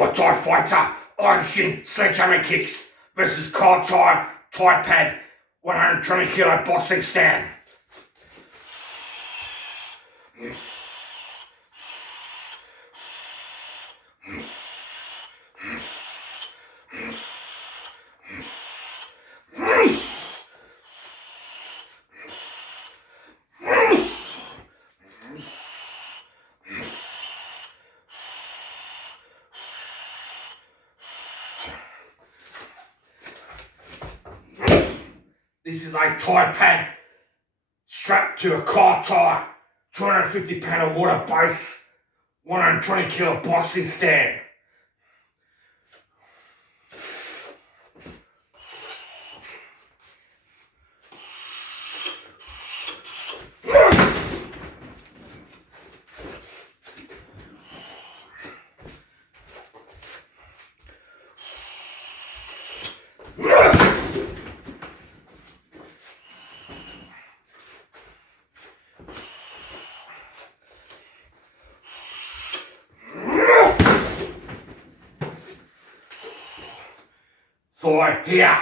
Muay Thai fighter, iron shin, sledgehammer kicks versus car tire, tie pad, 120 kilo boxing stand. This is a tie pad strapped to a car tire, 250 pound of water base, 120 kilo boxing stand. Thigh here.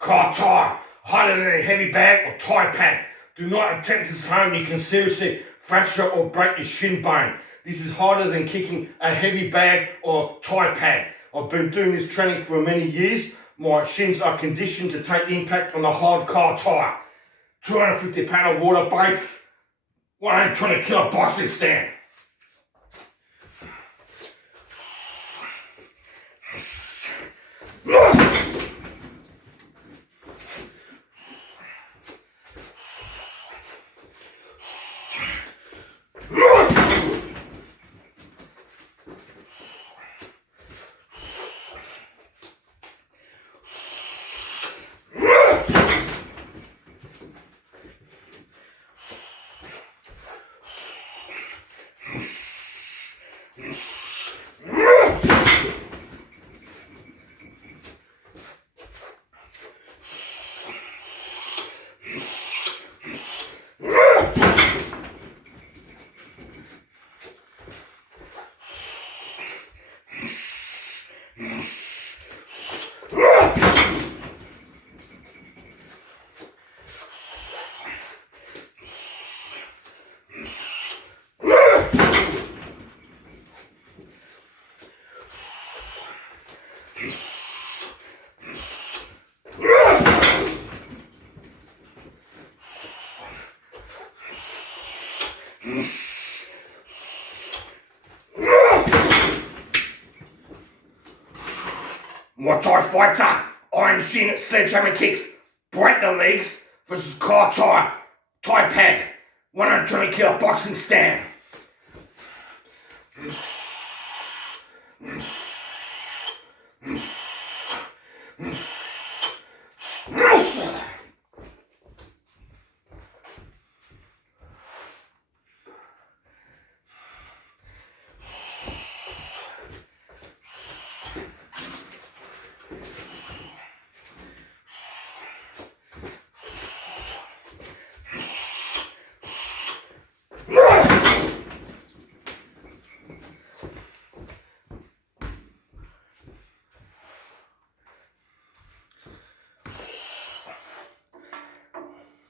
Car tire, harder than a heavy bag or tie pad. Do not attempt this at home, you can seriously fracture or break your shin bone. This is harder than kicking a heavy bag or tie pad. I've been doing this training for many years. My shins are conditioned to take impact on the hard car tire. 250 pound of water base, 120 kilo boxing stand. Muay Thai fighter, iron shin, sledgehammer kicks, break the legs versus car tire, tie pad, 120 kilo boxing stand.